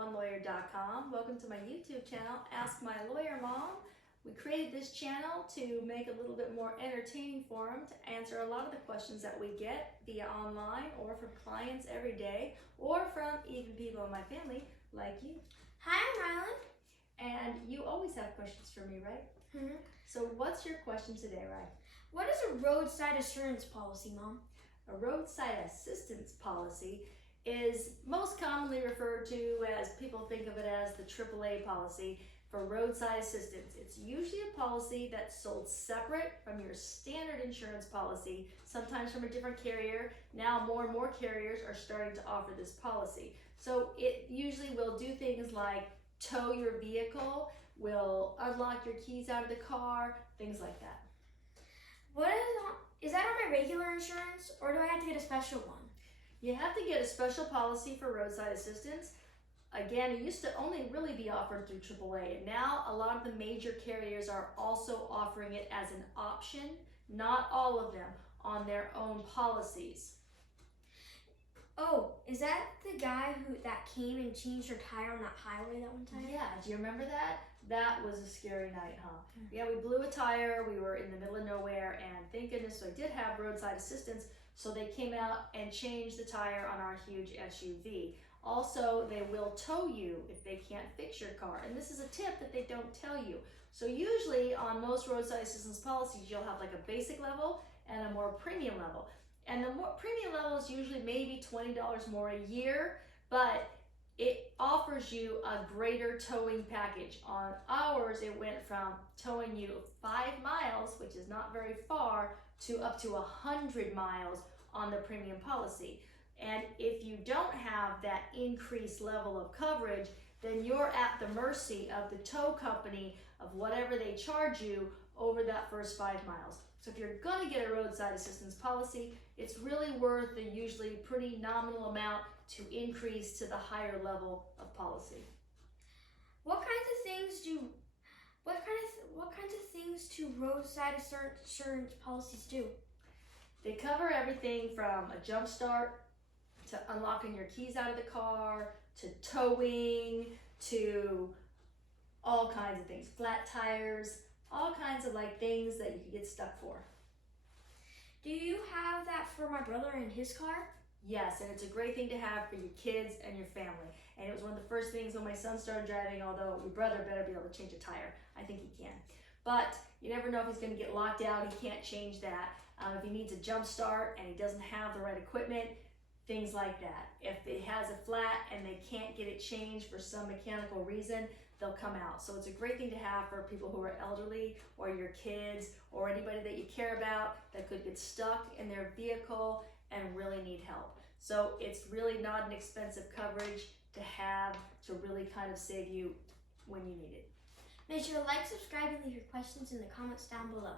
onelawyer.com. Welcome to my YouTube channel, Ask My Lawyer Mom. We created this channel to make a little bit more entertaining for them, to answer a lot of the questions that we get via online or from clients every day, or from even people in my family like you. Hi, I'm Rylan. And you always have questions for me, right? Mm-hmm. So what's your question today, Ryan? What is a roadside assurance policy, Mom? A roadside assistance policy is most commonly referred to as, people think of it as the AAA policy for roadside assistance. It's usually a policy that's sold separate from your standard insurance policy, sometimes from a different carrier. Now more and more carriers are starting to offer this policy. So it usually will do things like tow your vehicle, will unlock your keys out of the car, things like that. Is that on my regular insurance, or do I have to get a special one? You have to get a special policy for roadside assistance. Again, it used to only really be offered through AAA, and now a lot of the major carriers are also offering it as an option, not all of them, on their own policies. Oh, is that the guy that came and changed your tire on that highway that one time? Yeah, do you remember that? That was a scary night, huh? Yeah, we blew a tire, we were in the middle of nowhere, and thank goodness I did have roadside assistance, so they came out and changed the tire on our huge SUV. Also, they will tow you if they can't fix your car, and this is a tip that they don't tell you. So usually on most roadside assistance policies, you'll have like a basic level and a more premium level. And the more premium level is usually maybe $20 more a year, but it offers you a greater towing package. On ours, it went from towing you 5 miles, which is not very far, to up to 100 miles on the premium policy. And if you don't have that increased level of coverage, then you're at the mercy of the tow company of whatever they charge you over that first 5 miles. So if you're gonna get a roadside assistance policy, it's really worth the usually pretty nominal amount to increase to the higher level of policy. What kinds of things do roadside assurance policies do? They cover everything from a jump start to unlocking your keys out of the car, to towing, to all kinds of things, flat tires, all kinds of like things that you could get stuck for. Do you have that for my brother and his car? Yes, and it's a great thing to have for your kids and your family. And it was one of the first things when my son started driving, although your brother better be able to change a tire. I think he can. But you never know if he's going to get locked out. He can't change that. If he needs a jump start and he doesn't have the right equipment, things like that. If it has a flat and they can't get it changed for some mechanical reason, they'll come out. So it's a great thing to have for people who are elderly, or your kids, or anybody that you care about that could get stuck in their vehicle and really need help. So it's really not an expensive coverage to have, to really kind of save you when you need it. Make sure to like, subscribe, and leave your questions in the comments down below.